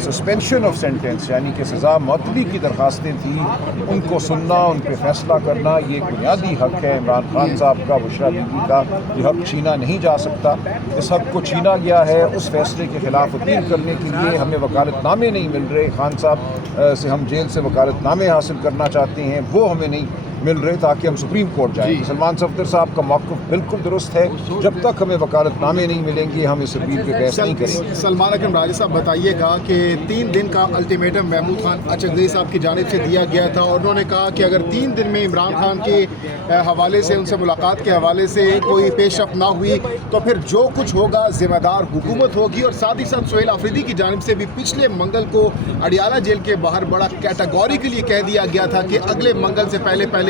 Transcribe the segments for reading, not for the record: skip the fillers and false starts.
Suspension of sentence یعنی کہ سزا معطلی کی درخواستیں تھیں، ان کو سننا، ان پہ فیصلہ کرنا، یہ ایک بنیادی حق ہے عمران خان صاحب کا، بشریٰ بی بی کا. یہ حق چھینا نہیں جا سکتا. اس حق کو چھینا گیا ہے. اس فیصلے کے خلاف اپیل کرنے کے لیے ہمیں وکالت نامے نہیں مل رہے. خان صاحب سے ہم جیل سے وکالت نامے حاصل کرنا چاہتے ہیں، وہ ہمیں نہیں مل رہے تاکہ ہم سپریم کورٹ جائیں. سلمان صفدر صاحب کا موقف بالکل درست ہے. جب تک ہمیں وکالت نامے نہیں ملیں گے ہم اس اپیل پہ بحث نہیں کریں گے. سلمان اکرم راجہ صاحب بتائیے گا کہ 3 دن کا الٹیمیٹم محمود خان اچکزئی صاحب کی جانب سے دیا گیا تھا، اور انہوں نے کہا کہ اگر 3 دن میں عمران خان کے حوالے سے، ان سے ملاقات کے حوالے سے کوئی پیش رفت نہ ہوئی تو پھر جو کچھ ہوگا ذمہ دار حکومت ہوگی. اور ساتھ ہی ساتھ سہیل آفریدی کی جانب سے بھی پچھلے منگل کو اڈیالہ جیل کے باہر بڑا کیٹاگوریکلی کہہ دیا گیا تھا کہ اگلے منگل سے پہلے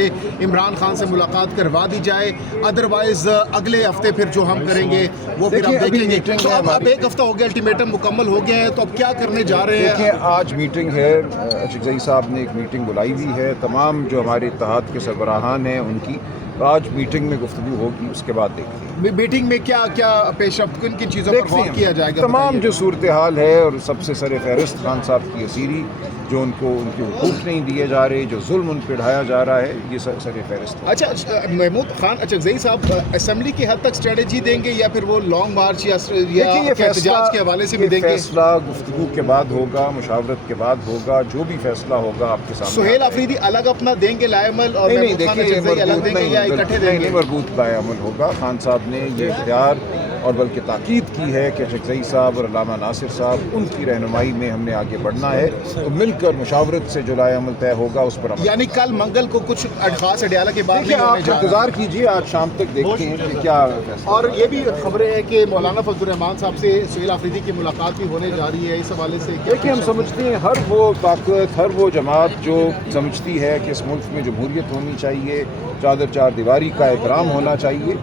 عمران خان سے ملاقات کروا دی جائے، ادروائز اگلے ہفتے پھر جو ہم کریں گے وہ پھر ہم دیکھیں گے. تو اب 1 ہفتہ ہو گیا، الٹیمیٹم مکمل ہو گیا ہے، تو اب کیا کرنے جا رہے ہیں؟ دیکھیں آج میٹنگ ہے، اچکزئی صاحب نے ایک میٹنگ بلائی ہوئی ہے، تمام جو ہمارے اتحاد کے سربراہان ہیں ان کی. آج میٹنگ میں گفتگو ہوگی، اس کے بعد دیکھتے ہیں میٹنگ میں کیا کیا پیش رفت، کن چیزوں پر غور کیا جائے گا؟ تمام جو صورتحال ہے، اور سب سے سر فہرست خان صاحب کی اسیری، جو ان کو ان کے حقوق نہیں دیے جا رہے، جو ظلم ان پہ ڈھایا جا رہا ہے، یہ سر فہرست ہے. اچھا، محمود خان اچکزئی صاحب اسمبلی کی حد تک اسٹریٹجی دیں گے یا پھر وہ لانگ مارچ یا احتجاج کے حوالے سے بھی دیں گے؟ فیصلہ گفتگو کے بعد ہوگا، مشاورت کے بعد ہوگا. جو بھی فیصلہ ہوگا آپ کے سامنے. سہیل آفریدی الگ اپنا دیں گے لائے عمل، اور محمود خان اچکزئی الگ دیں گے یا اکٹھے دیں گے؟ مربوط لائے عمل ہوگا. خان صاحب نے یہ اختیار اور بلکہ تاکید کی ہے کہ اچکزئی صاحب اور علامہ ناصر صاحب، ان کی رہنمائی میں ہم نے آگے بڑھنا ہے. تو مل کر مشاورت سے جو لائے عمل طے ہوگا اس پر عمل. یعنی کل منگل کو کچھ خاص اڈیالہ کے بعد آپ انتظار کیجیے، آج شام تک دیکھتے ہیں کہ کیا فیصلہ. اور یہ بھی خبریں ہیں کہ مولانا فضل الرحمان صاحب سے سہیل آفریدی کی ملاقات بھی ہونے جا رہی ہے. اس حوالے سے دیکھیں ہم سمجھتے ہیں ہر وہ طاقت، ہر وہ جماعت جو سمجھتی ہے کہ اس ملک میں جمہوریت ہونی چاہیے، چار دیواری کا احترام ہونا چاہیے،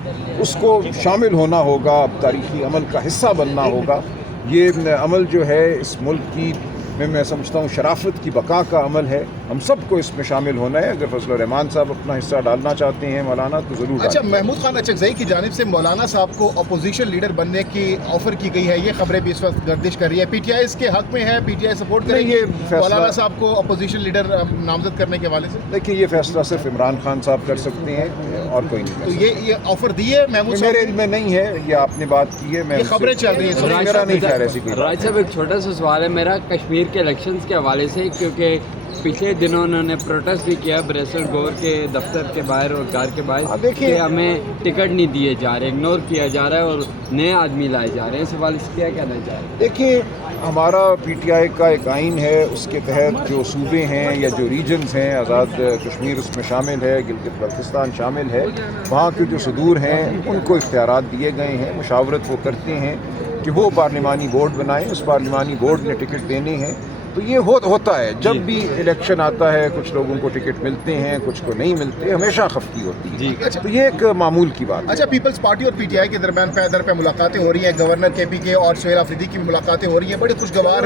اس کو شامل ہونا ہوگا، تاریخی عمل کا حصہ بننا ہوگا. یہ عمل جو ہے اس ملک کی میں سمجھتا ہوں شرافت کی بقا کا عمل ہے. ہم سب کو اس میں شامل ہونا ہے. اگر فضل الرحمان صاحب اپنا حصہ ڈالنا چاہتے ہیں مولانا تو ضرور. اچھا، محمود خان اچکزئی کی جانب سے مولانا صاحب کو اپوزیشن لیڈر بننے کی آفر کی گئی ہے، یہ خبریں بھی اس وقت گردش کر رہی ہے. پی ٹی آئی اس کے حق میں ہے، پی ٹی آئی سپورٹ کرے گی مولانا صاحب کو اپوزیشن لیڈر نامزد کرنے کے حوالے سے؟ دیکھیے یہ فیصلہ صرف عمران خان صاحب کر سکتے ہیں اور کوئی نہیں. تو یہ آفر دی ہے محمود صاحب؟ میرے علم میں نہیں ہے، یہ آپ نے بات کی ہے، یہ خبریں چل رہی ہیں. میرا نہیں خیال ایسی کوئی. راج صاحب ایک چھوٹا سا سوال ہے میرا کشمیر کے الیکشنز کے حوالے سے، کیونکہ پچھلے دنوں انہوں نے پروٹیسٹ بھی کیا بریسل گور کے دفتر کے باہر اور گھر کے باہر کہ ہمیں ٹکٹ نہیں دیے جا رہے، اگنور کیا جا رہا ہے اور نئے آدمی لائے جا رہے ہیں. اس حوالے سے کیا کہنا چاہ رہے ہیں؟ دیکھیے ہمارا پی ٹی آئی کا ایک آئین ہے، اس کے تحت جو صوبے ہیں یا جو ریجنز ہیں، آزاد کشمیر اس میں شامل ہے، گلگت بلتستان شامل ہے، وہاں کے جو صدور ہیں ان کو اختیارات دیے گئے ہیں. مشاورت وہ کرتے ہیں کہ وہ پارلیمانی بورڈ بنائیں، اس پارلیمانی بورڈ نے ٹکٹ دینے ہیں. تو یہ ہوتا ہے جب بھی الیکشن آتا ہے، کچھ لوگوں کو ٹکٹ ملتے ہیں، کچھ کو نہیں ملتے، ہمیشہ خفتی ہوتی ہے. تو یہ ایک معمول کی بات ہے. اچھا، پیپلز پارٹی اور پی ٹی آئی کے درمیان پہ ملاقاتیں ہو رہی ہیں، گورنر کے پی کے اور سہیل آفریدی کی ملاقاتیں ہو رہی ہیں، بڑے خوشگوار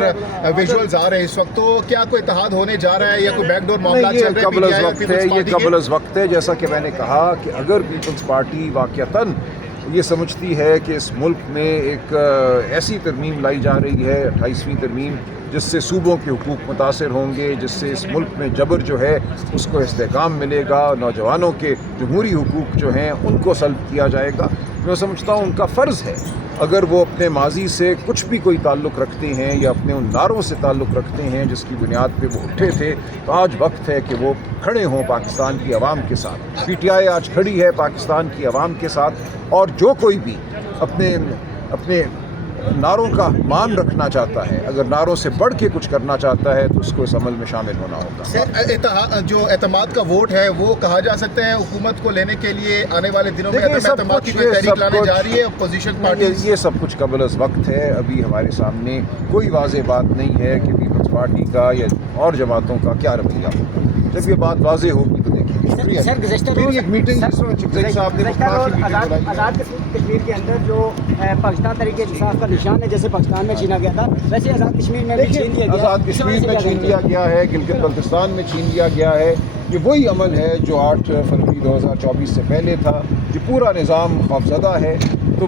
ویژولز آ رہے ہیں اس وقت. تو کیا کوئی اتحاد ہونے جا رہا ہے یا کوئی بیک ڈور معاملات چل رہے ہیں پی ٹی آئی اور پیپلز پارٹی کے؟ یہ قبل از وقت ہے. جیسا کہ میں نے کہا کہ اگر پیپلز پارٹی واقعتاً یہ سمجھتی ہے کہ اس ملک میں ایک ایسی ترمیم لائی جا رہی ہے، 28ویں ترمیم، جس سے صوبوں کے حقوق متاثر ہوں گے، جس سے اس ملک میں جبر جو ہے اس کو استحکام ملے گا، نوجوانوں کے جمہوری حقوق جو ہیں ان کو سلب کیا جائے گا، میں سمجھتا ہوں ان کا فرض ہے. اگر وہ اپنے ماضی سے کچھ بھی کوئی تعلق رکھتے ہیں یا اپنے ان نعروں سے تعلق رکھتے ہیں جس کی بنیاد پہ وہ اٹھے تھے، تو آج وقت ہے کہ وہ کھڑے ہوں پاکستان کی عوام کے ساتھ. پی ٹی آئی آج کھڑی ہے پاکستان کی عوام کے ساتھ، اور جو کوئی بھی اپنے نعروں کا مان رکھنا چاہتا ہے، اگر نعروں سے بڑھ کے کچھ کرنا چاہتا ہے تو اس کو اس عمل میں شامل ہونا ہوگا. سر، جو اعتماد کا ووٹ ہے وہ کہا جا سکتا ہے حکومت کو لینے کے لیے آنے والے دنوں میں اعتماد کی کوئی تحریک لانے جا رہی ہے اپوزیشن پارٹی؟ یہ سب کچھ قبل از وقت ہے. ابھی ہمارے سامنے کوئی واضح بات نہیں ہے کہ پیپلز پارٹی کا یا اور جماعتوں کا کیا رویہ ہوگا. جب یہ بات واضح ہوگی تو دیکھیں گے. شکریہ. سر، گزشتہ روز ایک میٹنگ اچکزئی صاحب نے آزاد کشمیر کے اندر جو پاکستان تحریک انصاف کا نشان ہے جیسے پاکستان میں چھینا گیا تھا، ویسے آزاد کشمیر میں بھی چھین لیا گیا. آزاد کشمیر میں چھین لیا گیا ہے، گلگت بلتستان میں چھین لیا گیا ہے. یہ وہی عمل ہے جو 8 فروری 2024 سے پہلے تھا. یہ پورا نظام خوفزدہ ہے. تو